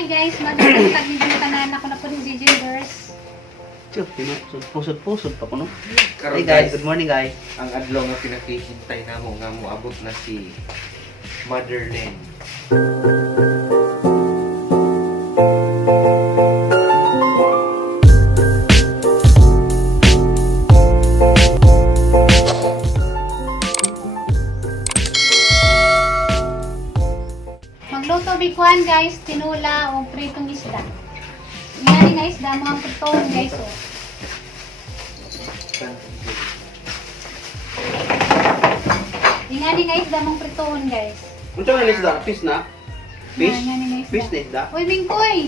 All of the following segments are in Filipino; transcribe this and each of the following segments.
Hi guys, magandang video tanan ako na po ni Gingers. Tiyo, pusod-pusod pa ko, no? Karon Hey guys, good morning guys. ang adlaw nga pinakihintay namo nga moabot na si Mother Len. Magluto bikuan guys, tinula o pritong isda. Ingani nga isda, mga pritong guys o. Ingani nga isda, mga pritong guys. Unsa man isda? Fish na? Fish? Ingani nga isda. Fish na isda? Uy, Mingkoy!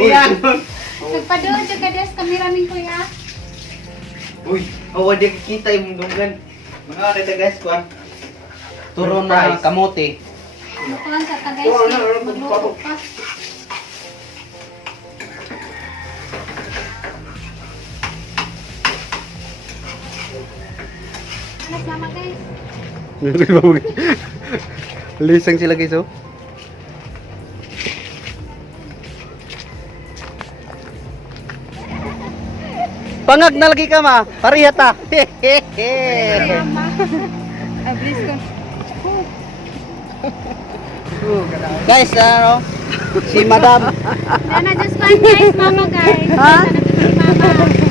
Iyan! Nagpadoon siya ka des, kamera Mingkoy ha. Uy, wadi kita yung dunggan. Mga kita guys, kuan. Turo na Surprise. kamote. Lutuan sa ta guys, magluto pa. Alas mama guys. Lisang sila guys, oh. Pangag na lagi ka ma, parihata. Mama. Ablis ko. Guys, ano? Si Madam. Dana just fine guys, mama guys. Ha? Mama.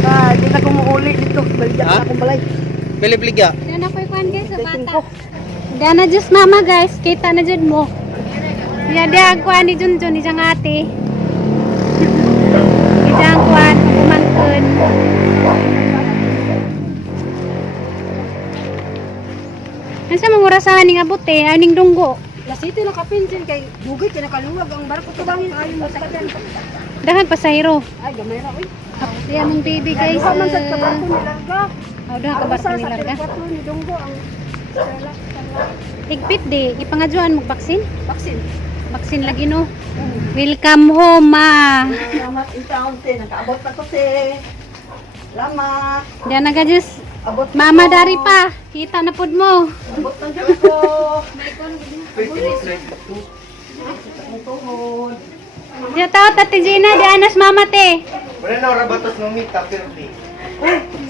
Ah, di na kumuuli dito. Balya Ha? sa akong balay. Bilibligya. Dana ko ikuan guys sa bata. Dana just mama guys, kita na jud mo. Ya dia kuan ni Junjun ni jang ate. Ijang kuan kumangkeun. Asa mangurasahan ning abot eh, aning dunggo. Lasiti na kapinsin kay dugay kay nakaluwag ang barko to bangin ayo mo sakyan. Dahan pasahero. Ay gamay ra oy. Diya mong baby guys. Duha man sa barko nilarga. Oh, dahan ka barko nilarga. Barko ni Donggo ang sala. Igpit di, ipangadjuan mo baksin. Vaksin. Baksin lagi no. Welcome home ma. Salamat in town te nakaabot pa ko te. Salamat. Diyan na just Abot mama dari pa. Kita na pud mo. Abot na jud ko. Ang tuhod. Diya tao tati Gina, di anas mama te. Wala na rabatos no mita pero di.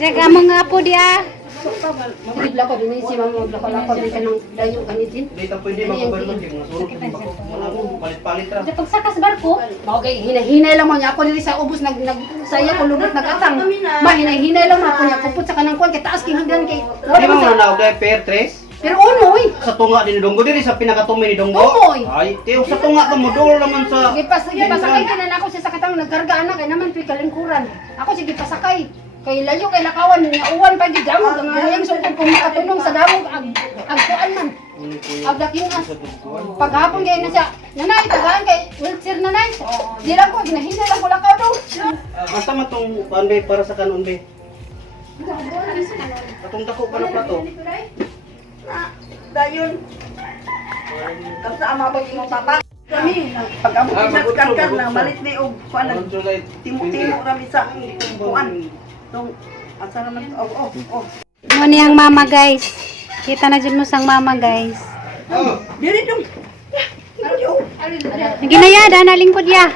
Diya gamong nga po dia. Magigla ko din si mama maglako-lako din kanang dayo kanitin. Dito pwede makabalot yung mga surot yung bako. Mga palit-palit ra. Diya pagsakas barko. Mao kay hinay-hinay lang mo niya ako diri sa ubos saya ko lubot nagatang. Ma hinay-hinay lang mo ako niya puput sa kanang kuan kay taas king hagdan kay. Di mo na naog dahil pair tres? Pero unoy. Sa tunga din ni Donggo diri sa pinakatumay ni Donggo. Tumoy. Ay, tiyo sa tunga ka mo dol naman sa Gipasakay ka na ako sa sakatang nagkarga anak kay naman tuy kalingkuran. Ako sige pasakay. Kay layo kay lakawan niya uwan pa gid damog ang hayang sugod kung makatunong sa damog ang kuan man. Ang dakingas. Paghapon kay na siya. Nanay tagaan kay wheelchair nanay. Di lang ko ginahinay lang ko lakaw daw. Basta man tong kuan be para sa kanon be. Atong dako pa na plato. Dayon. Kapsa ama ba yung papa? Kami pag-abot sa kan na malit ni og kuan timo-timo rami sa kuan. Tong asa naman Mo niyang mama guys. Kita na jud mo sang mama guys. Diri dong. Ginayada na lingkod ya.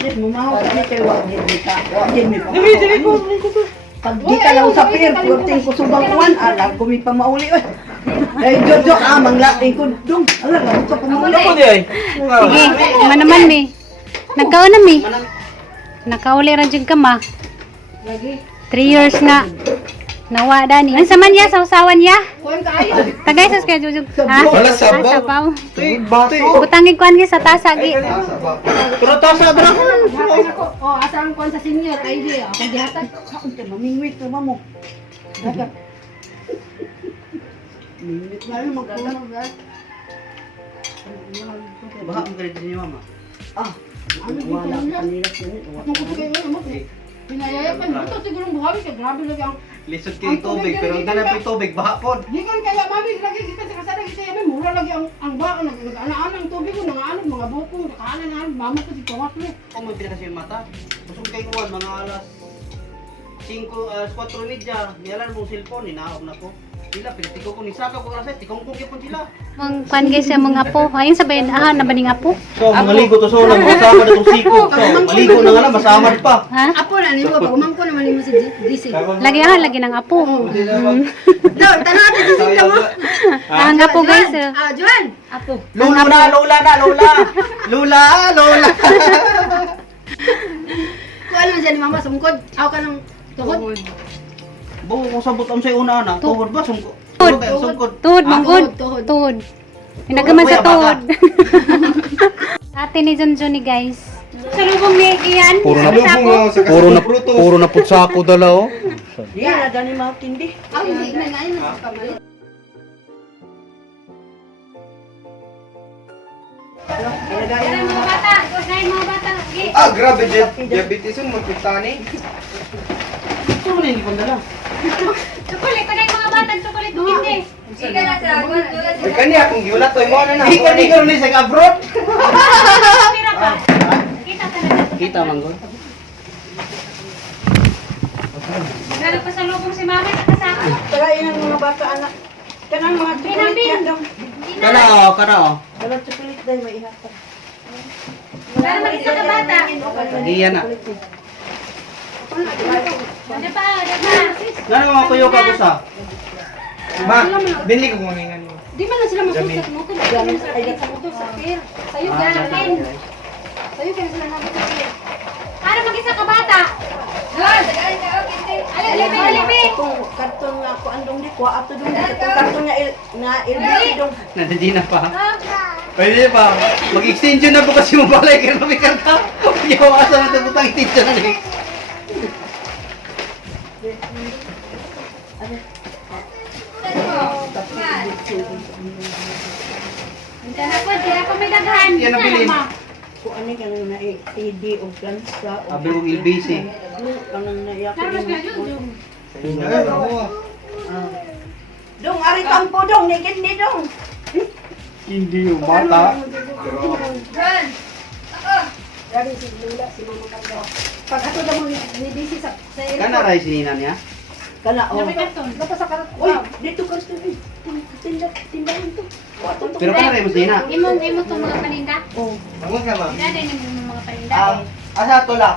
Yes, mumaw kami kay wa dito. Diri ko. Pag di ka lang sa pier, kurting ko subang kuan, alam ko may pamauli oy. Ay jojo manglaing ko dong. Alam ko pa pamauli. Sige, naman me. Nagkaon na me. Nakauli ra jud ka ma. Lagi. 3 years nga. Nawa dani. Ang saman ya sa usawan ya. Kuan kaayo. Tagay sa kay jujug. Ha? Wala sabaw. Ah, sabaw. Bato. Butangin kuan gi sa tasa gi. Pero ta sa dra. Oh, asa ang kuan sa senior kay di ako gihatag. Unta mamingwit ka mo. Dagat. Mingwit na yung magkulang. Baha mo galit ni mama. Ah, ano wala kanila sini. Pinayaya pa nito siguro buhawi ka grabe lagi ang Lisod kay tubig pero ang dala pa tubig baha pod. di kan kaya mami lagi kita sa kasada kita yaman mura lagi ang ba nag-ana ang tubig ko nang mga buko nakaanan na mama ko si tuwat mo. Kung may pila kasi yung mata. Kusog kay kuwan mga alas 5 4:30 niyalan mong cellphone inaog na ko. Sila pinatiko ko ni Saka ko rasa tikong ko gyapon sila. Mang kwan guys yung mga apo. Ayun sabayan na baning apo. So maligo to so lang masama na tong siko. So maligo na nga lang masamad pa. Ha? Apo na nimo ba umangko naman nimo si DC. Lagi ng apo. Do, tanong natin si Sinta mo. Ang apo guys. Juan. Apo. Lola na. Lola. Kuan man siya ni mama sumkod. Aw ka ng tuhod. Bawo ko sabot am say una na. Tuhod ba sungkod? Sungkod. Tuhod manggod. tuhod. Tuhod. Pinagaman sa tuhod. Ate ni Junjun ni guys. Salubong ni Ian. Puro na putsako dala oh. Aw hindi na ngayon na pamalit. Mga bata. Kusain mga bata. Ah, grabe, diabetes yung magpitani. Ito mo na hindi ko dala. Chocolate. Kusain mga bata. Chocolate. Hindi. Ay, kani akong giulat to, mo na. Hindi ka ni sa abroad. Pira pa. Kita talaga. Kita manggod. Meron pa sa lubong si mama. Nakasako. Tagain ang mga bata anak. Kanang mga chocolate yan daw. Kana oh. Wala chocolate dahil may ihatag. Para mag-isa ka bata. Giyan na. Ano pa? Ngano mga kuyo ka ko sa? Ma, binili ko kung ngayon mo. Di man na sila masusat mo kung galing sa ay sa motor sa pier. Sayo ka na. Sayo ka na sila nabot sa pier. Para mag-isa ka bata. Alibi. Kung karton nga ako andong di ko ato dong kung karton nga na ilbi dong. Nandidi na pa. Pwede pa. Mag-extension na po kasi mo balay kaya mabikar ka. Yung asa na ito putang extension na rin. Hindi na po. Di ako may daghan. Yan ang bilhin. Kung ano ka nang na-AD o plansa o Sabi mong LBC. kanang naiyak. Tapos na yun. Dong, ari tampo dong, nikit ni dong. Hindi yung bata. Grabe si Lula, si Mama Kanda. Pag ato daw mo ni DC sa airport. Kana rin sinina niya? Kana, oh. Sabi karton. Dapat sa karat. Uy, dito ka ito. Tindahan to. Pero kana rin mo sinina? Imo itong mga paninda. Oh, Ang ka, ma'am. Dada ni mga paninda. Asa to la?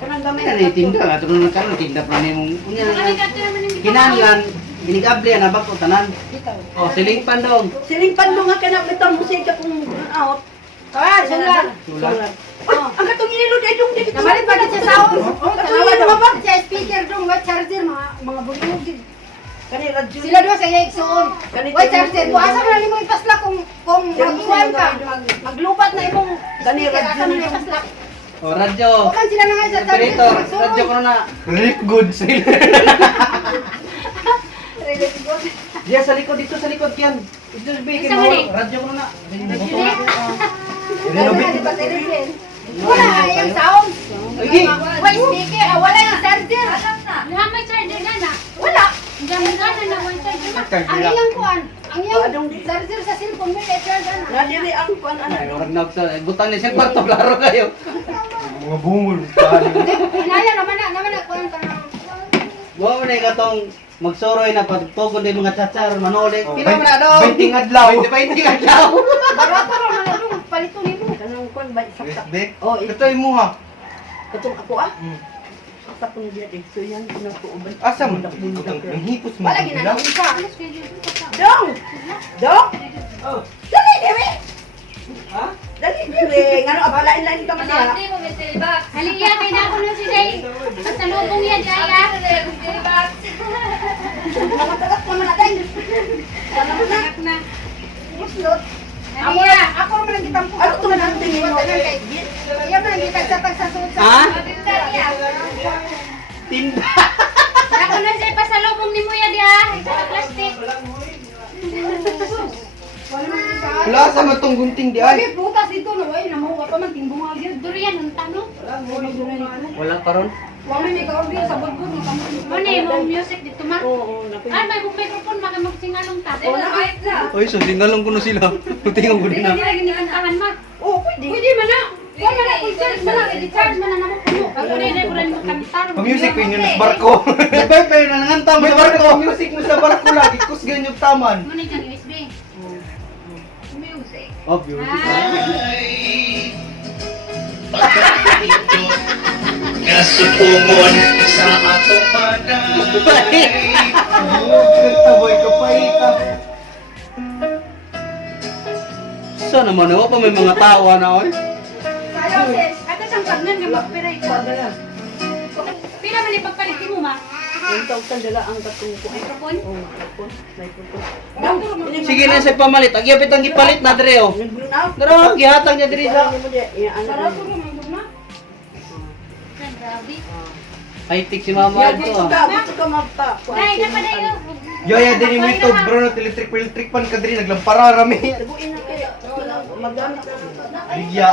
kanang gamay Kana rin tinda nga. Tulungan ka ng tinda pa rin mong... Kami karton naman yung Kinanlan. Ginigabli na ba ko tanan? Ikaw. Oh, siling pandong. Siling pandong nga kana bitang musika kung out. Ah, sulat. Sulat. Uy, ang katong ilo dai dong dito. Namalit pa dito sa sound. Oh, katong ilo mabak sa speaker dong, wa charger mga bulog din. Kani radyo. Sila do sa igsoon. Wa charger. Wa asa man nimo ipasla kung mag-iwan ka. Maglupat na imong kani radyo ni ipasla. Oh, radyo. Bukan sila na nga sa charger. Operator, radyo ko na. Rip good sila. Diyan sa likod, dito sa likod yan. Ito sa bigay mo. Radyo ko na. Wala yung sound. Ay, Wala speaker. Wala yung charger. Lahat may charger na na. Wala. Dami na na one charger na. Ang iyang kuan. Ang iyang charger sa cellphone may charger na. Nadiri ang kuan ay, orag na sa butang niya siyang kwarto, klaro kayo. Mga bungol. Inaya naman na kuan ka na. Wow, na ikatong magsoroy na pagtugon din mga tsatsar, manoli. Oh, Pila mo na daw? 20 adlaw. 20 adlaw. Barato ra man dong palito nimo. Kanang kuan ba sakta. Bek. Oh, Ito yung muha. katong ako ah. Sakta ko niya eh. So yan pinag-uuban. Asa mo? Ang hipos mo. Wala ginagawa isa. Dong. Dong. Oh. Dali diri. Ha? Dali diri. Ngano abalain-lain ka man ya. Haliya kay na ako na si Day. Basta lubong yan kaya. Tagat naman na dai. Anak na. Muslot. Haliya. Ako man ang gitampo. Ano to man ang tingin mo? Iya man ang gitag sa suot sa. Ha? Tinda. Ako na siya pasalubong ni Muya dia. Isa ka plastic. Wala man sa. Wala sa matong gunting di ay. Ay, butas dito no, ay namuha pa man timbunga gyud. Durian ang tanong. Wala karon. Wa may ka-order sa budbud ni kamo. Mone mo music dito ma. Oo, napay. Ay may microphone maka magsingalong ta. Oy, so singalong ko na sila. Putingan ko din Hindi na. lagi ni kantahan ma. Oh, pwede. Pwede man na. Wala na kung charge man na, i-charge man na namo puno. Ako rin ay bulan mo kantar. Pa-music ko yun yung barko. Nagbayad pa yun, nangantam sa barko. Pa-music mo sa barko lagi, kusgan yung taman. Muna yung USB. Music. Oh, beautiful. Kasupumon sa atong panay. Nagtaboy ka pa ika. Saan naman ako pa may mga tawa na oy? Ayaw sis, kada siyang pagnan nga mag-operate ko. Pila man ipagpalitin mo ma? 1,000 dala ang katong ko. Microphone? Oh, microphone. Sige na sa pamalit. Agyapit ang gipalit na dre oh. Nag-burnout. Pero gihatag niya dre sa Ano mo di? Ano Sarap mo? ko naman na. Grabe. high-tech si mama Yan, ito gusto ah. ka, gusto ka magpa. Dahil na pa na yun. Yoya din mo ito bro na electric pan ka dre naglampara rami. Taguin na kayo. Magamit ka. Bigya.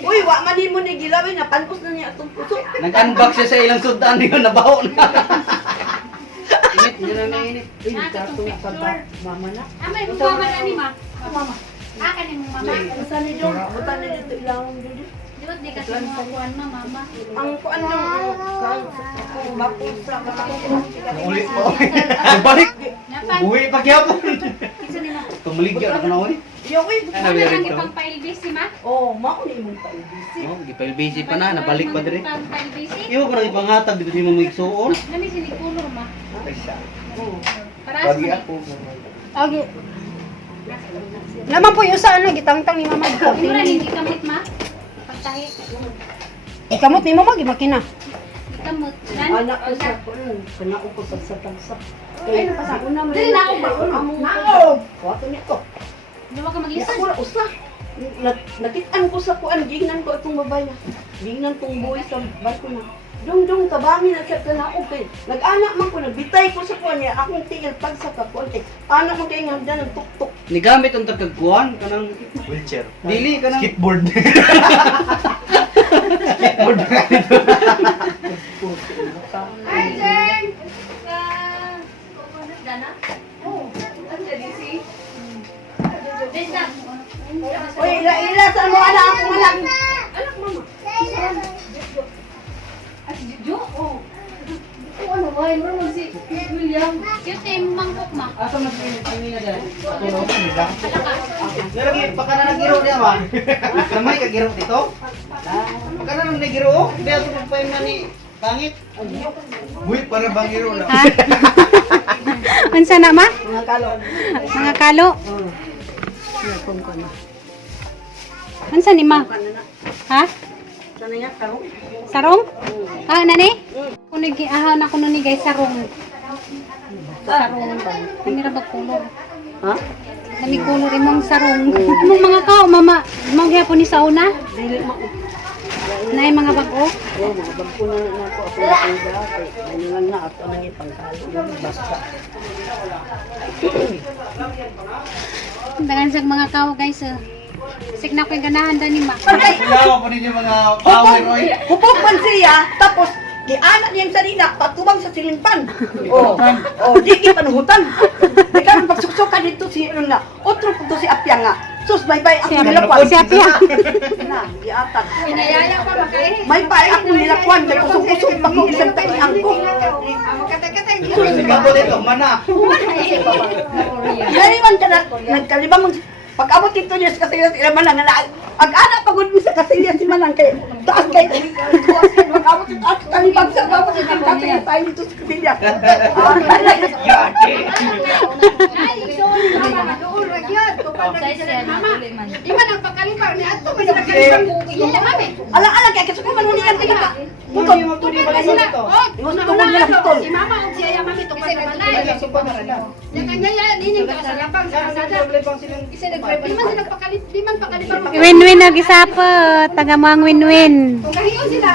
Uy, wa man mo ni gilawin na panpos na niya atong puso. Nag-unbox siya sa ilang sudan yun nabaho na. Init, yun na init. Uy, kato nga pa ba? Mama na. Amay mo mama na ni ma. Mama. Akan ni mo mama. Basta ni John, buta ni dito ilang dito. Di ba di kasi mo kuan ma mama. Ang kuan nung bapos sa katakong. Ulit pa ulit. Balik. Napan. Uwi pagyapon. Kinsa ni ma? Tumaligya na ka na ulit. Yo, uy, Ano Ano yun ang ito? ipang file busy ma? oh, mao ni mong paibisi. Oh, gipile busy pa na, nabalik pa dre. Ipang file busy? Iyo ko na ipangatag dito di mo magsuon. Nami sinikulor ma. Oh. Para Pagi sa ako. Agi. Naman po yung sa ano, gitangtang ni mama. Mura hindi kamot ma. Pagtahi. Ikamot ni mama gimakina. Kamot. Anak ko sa kuan, kana ko sa tagsa. Ay, napasa ko na Dili na ako ba? Nao. Wato nito. Di ba ka Isa mag-listen? ko usa. Nakitaan ko sa kuan, gingnan ko atong babae. Gingnan tong buhay sa barko na. Dong tabangi na siya kanaog kay. Nag-anak man ko, nagbitay ko sa kuan niya. Akong tigil pag sa kakuan kay. Anak mo kay nga dyan, nagtuktok. Nigamit ang tagkagkuhan kanang wheelchair. Dili kanang skateboard. Skateboard. Hi, Jen! Dana? Oo. Ano dyan, si? Dana. Uy, ila sa mo anak ako anak. Anak mama. At si Jojo? Oo. Oo, ano ba? Ano si William? Yung team mangkok ma. Asa mas pinili na dyan? Tulog nila. Nalagi pagka na nagiro niya ba? Kamay ka giro dito? Pagka na nang nagiro, biya to pa yung mani pangit. Uy, para bang giro na. Ha? Unsa na ma? Mga kalo. Mga kalo. Yapon ko na. Unsa ni ma? Kana na. Ha? Sana nga karo. Sarong? Ah, nani? Kuno giahaw na kuno ni guys sarong. Sarong. Kamera ba kulor? Ha? Kami kulor imong sarong. Imong mga kao mama, imong gyapon ni sauna. Dili mo. Nay mga bag-o. Oh, mga bagko na ako ako na pangga kay ano lang na ako nang ipangkalo basta. Dangan sa mga kao guys. Sig na ko yung ganahan dani ma. Kailangan po ninyo mga power oy. Hupok man siya tapos gianak niyang sarina patubang sa silingpan. Oh, di ki panuhutan. Di ka pagsuksok ka dito si ano na. Otro punto si Apya nga. Sus, may ako nilakwan. Si Apya. Na, giatan. Pinayaya pa ba kayo? May bay ako nilakwan kay kusog-kusog pa ko isang tagian ko. Sige po dito, mana. Dali man ka na, nagkalibang pag-abot dito niya sa kasilyan si Manang na ag-anak pagod mo sa kasilyan si Manang kay taas kay pag-abot dito at kalibang sa abot sa kasilyan tayo dito sa kasilyan. Ay, sorry mama. Doon ra gyud. Mama. Iman ang pagkalipar ni adto man sila kalipar ko. Iya mami. Ala-ala kay kasukuman mo niyan tingin ka. Putol. Tupad na sila. Oh, Gusto ko nila putol. si mama og siya mami tupad na balay. Yang kanya ya nining ka sa lapang sa kasada. Isa nag-drive. Di man pakalipar mo. Win-win na gisapot. Taga mo ang win-win. Kung kahiyon sila.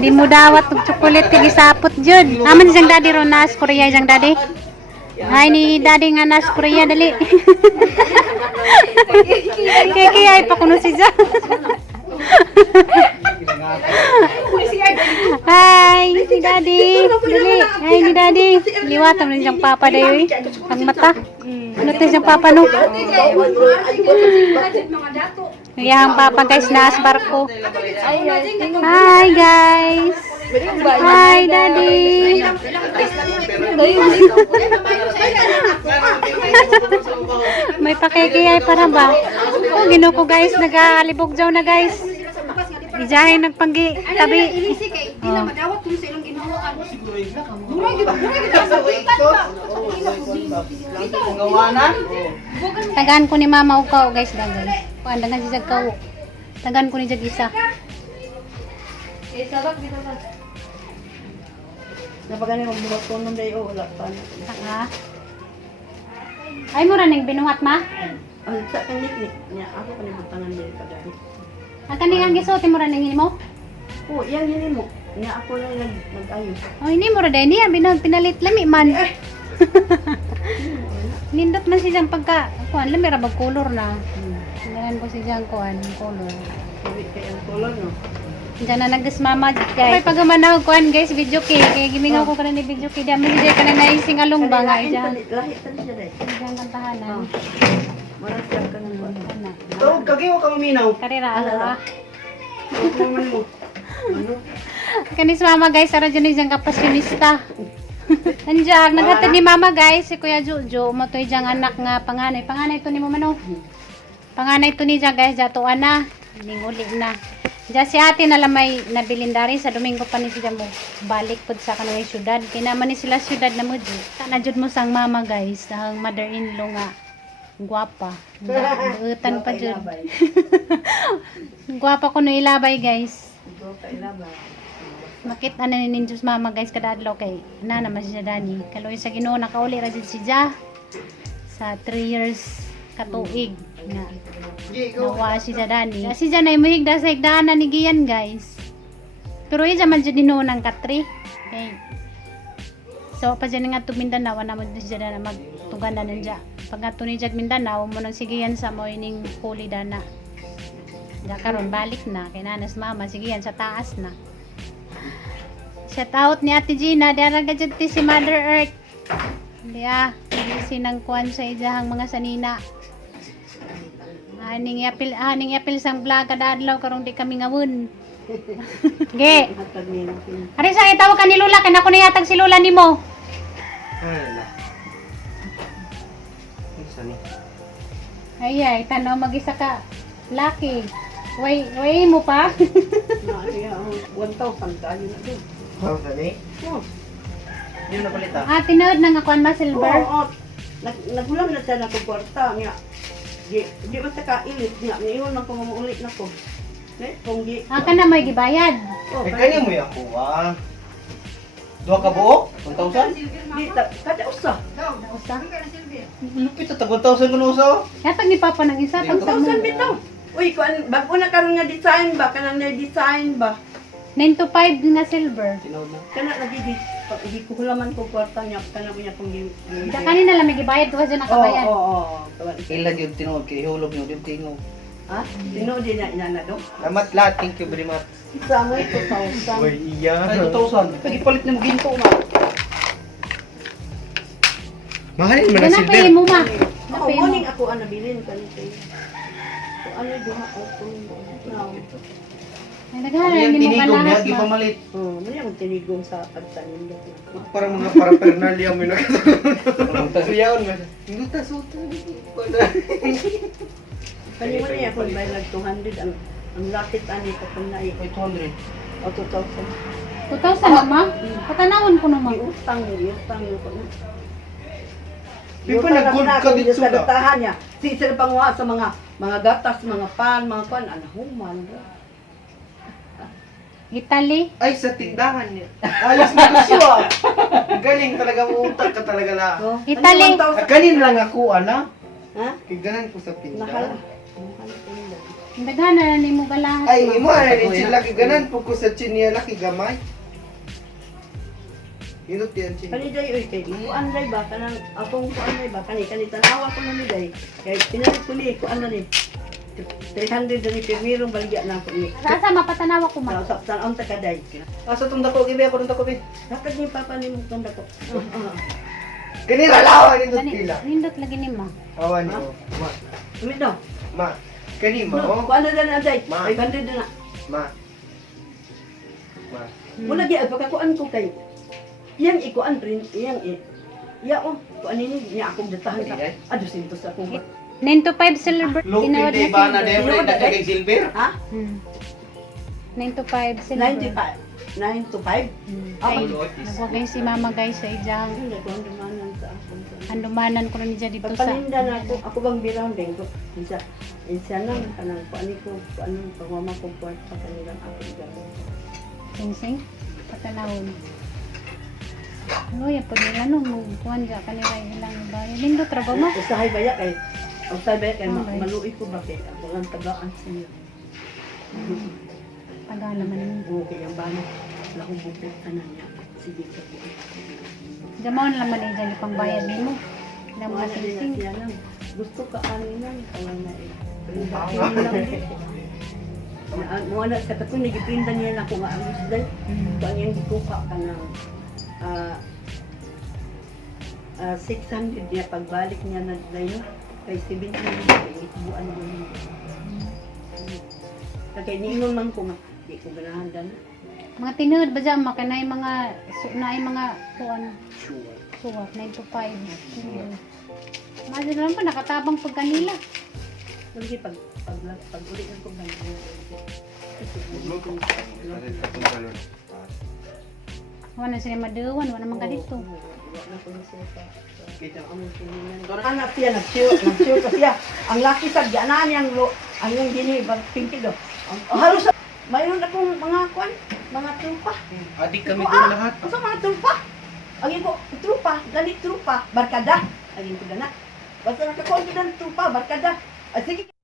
Di mo dawat og chocolate kay gisapot jud. Aman siyang daddy ron nas Korea siyang daddy. Ay ni daddy nga nas Korea dali. Kaya ay pa kuno siya. Hi, ni daddy. Dali. Hi ni daddy. Liwatan mo siyang papa dayoy. Ang mata. Ano to siyang papa no? Mga dato. Iyang papa guys naas barko. Ay, Hi guys. Hi daddy. May pakikiyay para ba? Oh, Ginoo ko guys, nagalibog jaw na guys. Ijahay nagpanggi tabi. Ilisi kay di na madawat kung sa ilang ginawaan. Mura gid sa wikat ba? Ngawanan? Tagaan ko ni mama og kao guys dagay. Pandangan si jag kao. Tagaan ko ni jag isa. napagani magbuhat ko nung day o wala pa. Saka. Ay mo ra ning binuhat ma? Ang sa kaniknik niya ako panibutangan din kada. Ang kani ang gisuti mo ra ning mo? Oh, yan yun mo. Nga ako lang nag-ayos. Oh, ini mo ra dai niya pinalit lami man. Nindot na siyang pagka kuan lami ra bag color na. Tingnan ko siyang kuan color. Sabi kay ang color no. Diyan na nagdismama guys. May pagmanaw kuan guys video kay gimingaw ko kana ni video kay dami di kana naising along ba nga diyan. Lahi tali siya day. Diyan ang tahanan. Marang siya ka nang kuan. Ana. Tawag kagiwa ka maminaw. Karira ala. Ano man mo? Ano? Kanis mama guys, ara dyan diyang kapasyonista. Andiyan, naghatid ni mama guys, si Kuya Jojo, matoy diyang anak nga panganay. Panganay to ni mo mano. Panganay to ni dyan guys, datuan na. Ninguli na. Diyan si ate na lamay nabilindari sa Domingo pa ni siya mo. Balik pod sa kanaway syudad. Kinaman ni sila syudad na mo di. Tanajud mo sang mama guys, ang mother-in-law nga. Guwapa. Buutan pa dyan. Guwapa ko no ilabay guys. Ito ka ilabay. Makita na ni Ninjus mama guys kada adlaw kay na naman siya dani. Kaloy sa Ginoo nakauli ra jud siya sa 3 years katuig nga nawa siya dani. Si Jan ay muhigda sa higdaanan ni Gian guys. Pero iya man jud ninunang katri. Okay. So pa dyan nga to Mindanao na mo siya na magtuganan nandiya. Pag ato ni Jag Mindanao mo nang sigiyan sa mo ining huli dana. Da karon balik na kay nanas mama sigiyan sa taas na. Shout out ni Ate Gina, diara gadget ti si Mother Earth. Diya, sinang kuan sa ijahang mga sanina. Aning yapil sang vlog kada adlaw karong di kami ngawon. Ge. Hatag niya natin. Ari sa itawag ka ni Lula kay nako niyatag si Lula nimo. Ay, isa ni. Ay tanaw mag-isa ka. Lucky. Way mo pa. Na siya 1,000 tayo na din. Tawag ka ni? Oh. Hindi mo napalita. Tinood na nga kuan ma silver. Oo. Nagulang na siya na ko kwarta niya. Di ba sa kailit niya, niiwan na ko mamuulit na ko. Kung di... Ka na may gibayad. Oh, Eh, kanya mo yung kuha. Duha ka buo? 1,000? Di, kada usa. Usa. Lupit sa 1,000 kuno usa. Yatag ni papa ng isa tag 1,000 bitaw. Uy, bago na karon nga design ba? Kanang na design ba? 9 to 5 nga silver. Tinawag na. Kana lagi di ko hulaman ko kwarta niya, kana mo niya kung di. Da kanina lang may gibayad duha dyan nakabayad. Oo. Ilan yung tinawag kay hulog niyo yung tingog. Ha? Sino di na inana do? Salamat lahat. Thank you very much. Isa mo 2,000. iya. Ay, 2,000. Pagipalit na mo ginto na. Mahalin mo na Ganap silver. mo ma. Ako morning ako ang nabilin kanito. So ano duha ako now. Ay Ano naghahan yung ni mo tinigong niya? kalahas ma. Gipamalit. Ano yung tinigong sa pagtanim do? Parang mga paraphernalia mo na Siyaon nga. Hindi ta suta. Kani mo niya kung may lag 200 ang racket ani ko kung na 800. o 2,000. 2,000 ma? Patanawon ko naman. Iutang mo ko. Di ba nag-gold ka dito sa na? gatahan niya. Sisir panguha sa mga gatas, mga pan, mga pan, human. Italy. Ay, sa tindahan niya. Ayos na siya. Galing talaga mo utak ka talaga la. Oh, Italy. ano yung 1,000? Kanin lang ako, ana. Ha? Kiganan ko sa Nahal. tindahan. Daghan na ni mo galahas Ay, ma. imo na rin sila kiganan po ko sa chinya laki gamay. Inot yan chinya. Kani day oy kay kuan day ba kanang akong kuan day ba kani tanawa ko na ni day. Kay pinalit ko ni kuan na ni. 300 na ni pirmirong baligya na ako ni. Asa mapatanawa ko ma. Sa ang takaday. Asa itong dako? Gibe ako ng dako, be. Dapat ni papa ni mo tanda ko. Kani lalawan inot Gani, pila. nindot lagi ni ma. Awan niyo. Ma. Umi daw. Ma. Kani mo? Kung ano na day, Ma. 500 na. Ma. Ma. Mula di ay pagkakuan ko kay iyang ikuan rin, iyang iya oh, kuan ini niya akong datahan sa ado sintos ako. 9 to 5 silver. Lupin Tinawad day ba na silver. debra na kay silver? Ha? 9 to 5 silver. 9 to 5? Ay, nagwagay si mama guys sa ijang Hindi ko andumanan sa akong. andumanan ko na niya dito sa Pagpaninda na ako bang birang din ko. Isa nang kanang kuan ko, kuan pagmama ko po sa kanilang akong gawin. Sing-sing. Patanawon. Ano yan po nila no, kuhan dyan kanila ilang bayan. Lindo trabaho mo. Usahay baya kay Okay. maluoy ko ba kay ako lang tagaan sa iyo. Taga naman. Okay ang bana. Lakong bukit tanan niya. Sige ka po. Jamaon naman eh dyan ipang bayad mo. Ilang mga sing-sing. Gusto ka aninan kawan na eh. Prindahin lang dito. Mo na sa katong nagiprindan niya na ako nga ang isday. Kung yung gikuha ka ng 600 niya pagbalik niya na dayo kay 700 kay itubuan mo niya. Kaya niingon man ko nga di ko ganahan na. Mga tinuod ba dyan, makanay mga, naay mga kuhan. Suwat, 9 to 5. Mga naman po, nakatabang pag kanila. Sige pag uli ng ko Wala na sila maduwan, wala naman ka dito. Anak siya, nag-show pa siya. Ang laki sa dyanan niyang ang yung gini, pinky do. Halos, mayroon akong mga kwan, mga trupa. Adik kami doon lahat. Asa mga trupa? Ang iko, trupa, ganit trupa, barkada. Ang iko gana. Basta nakakuha ko ng trupa, barkada. Sige.